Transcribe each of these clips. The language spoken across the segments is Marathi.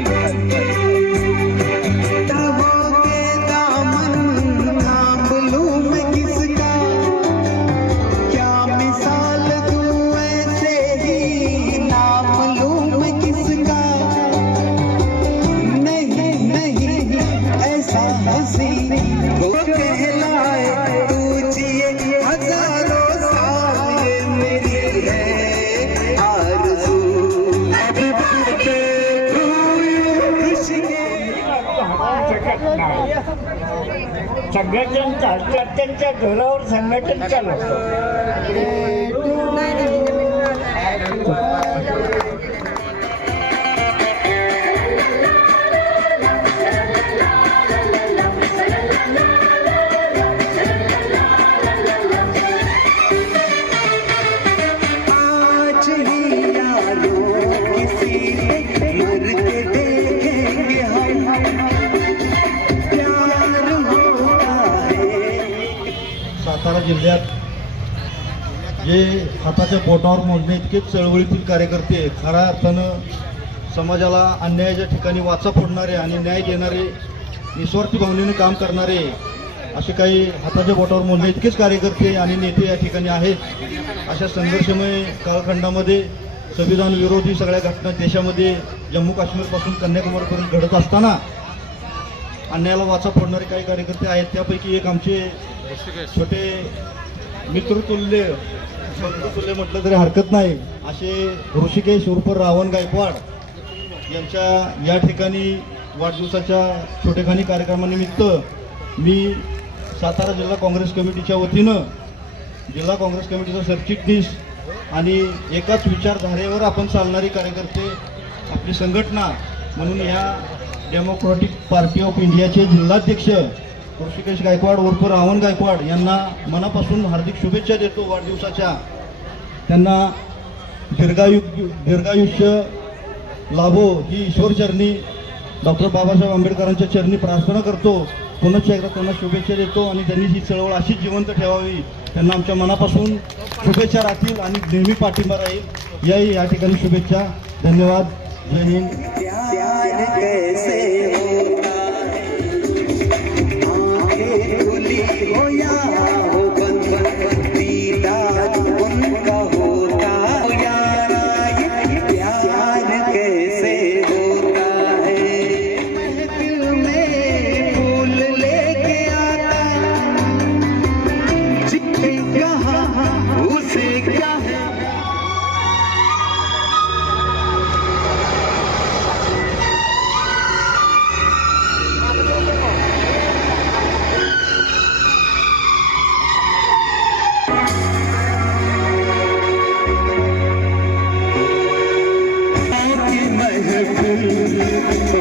hello. संघटन चालतं त्यांच्या घरावर संघटन चालवतं हाताच्या बोटावर मोजणे इतकेच चळवळीतील कार्यकर्ते खऱ्या अर्थानं समाजाला अन्यायाच्या ठिकाणी वाचा फोडणारे आणि न्याय देणारे निस्वार्थी भावनेने काम करणारे असे काही हाताच्या बोटावर मोजणे इतकेच कार्यकर्ते आणि नेते या ठिकाणी आहेत. अशा संघर्षमय कालखंडामध्ये संविधान विरोधी सगळ्या घटना देशामध्ये जम्मू काश्मीरपासून कन्याकुमारीपर्यंत घडत असताना अन्यायाला वाचा फोडणारे काही कार्यकर्ते आहेत. त्यापैकी एक आमचे छोटे मित्रतुल्य मित्रतुल्य म्हटलं तरी हरकत नाही. असे ऋषिकेश उर्फ रावण गायकवाड यांच्या या ठिकाणी वाढदिवसाच्या छोटेखानी कार्यक्रमानिमित्त मी सातारा जिल्हा काँग्रेस कमिटीच्या वतीनं जिल्हा काँग्रेस कमिटीचा सरचिटणीस आणि एकाच विचारधारेवर आपण चालणारी कार्यकर्ते आपली संघटना म्हणून या डेमोक्रॅटिक पार्टी ऑफ इंडियाचे जिल्हाध्यक्ष ऋषिकेश गायकवाड उर्फ रावण गायकवाड यांना मनापासून हार्दिक शुभेच्छा देतो वाढदिवसाच्या. त्यांना दीर्घायु दीर्घायुष्य लाभो ही ईश्वरचरणी डॉक्टर बाबासाहेब आंबेडकरांच्या चरणी प्रार्थना करतो. पुनश्च एकदा त्यांना शुभेच्छा देतो आणि त्यांनी ही चळवळ अशीच जिवंत ठेवावी. त्यांना आमच्या मनापासून शुभेच्छा राहतील आणि नेहमी पाठिंबा राहील. याही या ठिकाणी शुभेच्छा. धन्यवाद. जय हिंद. Oh yeah. you.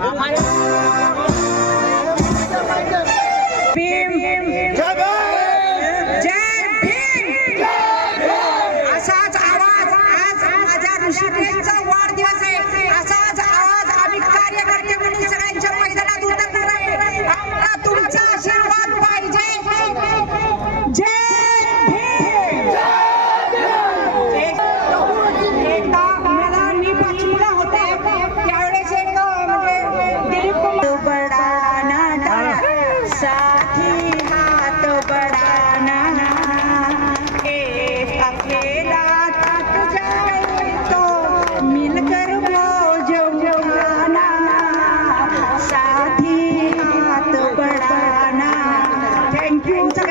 हमारे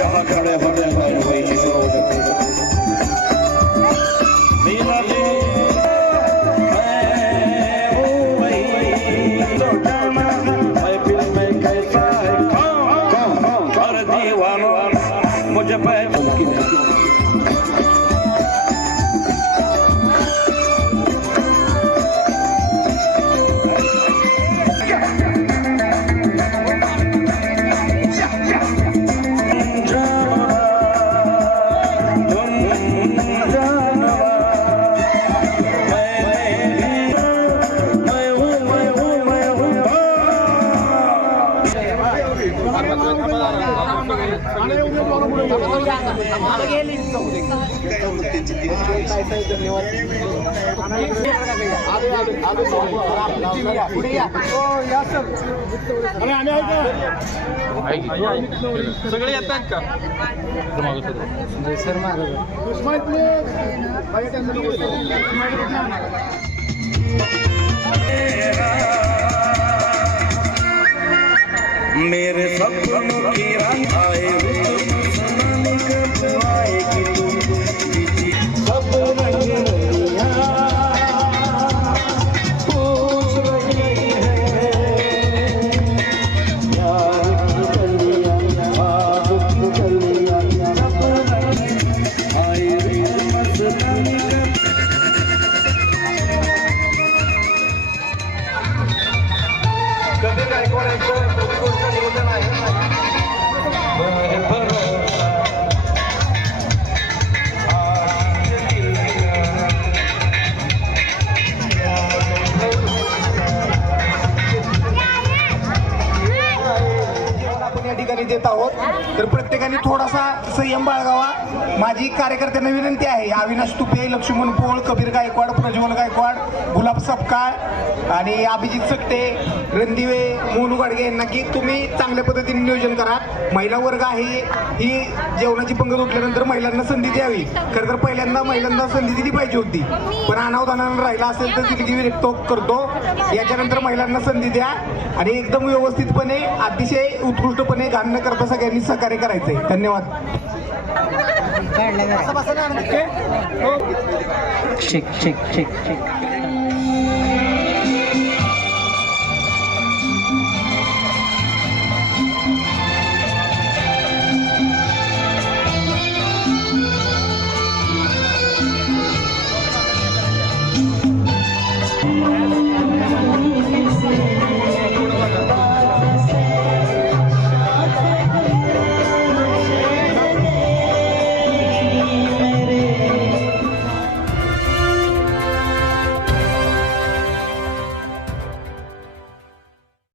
Java Kareva. सगळे येतात का मेरे सपनों की रंग आए हुए आए कि आहोत तर प्रत्येकाने थोडासा संयम बाळगावा. माझी कार्यकर्त्यांना विनंती आहे अविनाश तुपे लक्ष्मण पोळ कबीर गायकवाड प्रज्वल गायकवाड गुलाब सपकाळ आणि अभिजित सकटे रणदिवे मोनू गाडगे यांना की तुम्ही चांगल्या पद्धतीने नियोजन करा. महिला वर्ग आहे ही जेवणाची पंगत उठल्यानंतर महिलांना संधी द्यावी. खरं तर पहिल्यांदा महिलांना संधी दिली पाहिजे होती. पण अनावधानानं राहिला असेल तर दिलगी विरक्त करतो. याच्यानंतर महिलांना संधी द्या आणि एकदम व्यवस्थितपणे अतिशय उत्कृष्टपणे घाण न करता सगळ्यांनी सहकार्य करायचंय. धन्यवाद. असं बसा ना, ओके?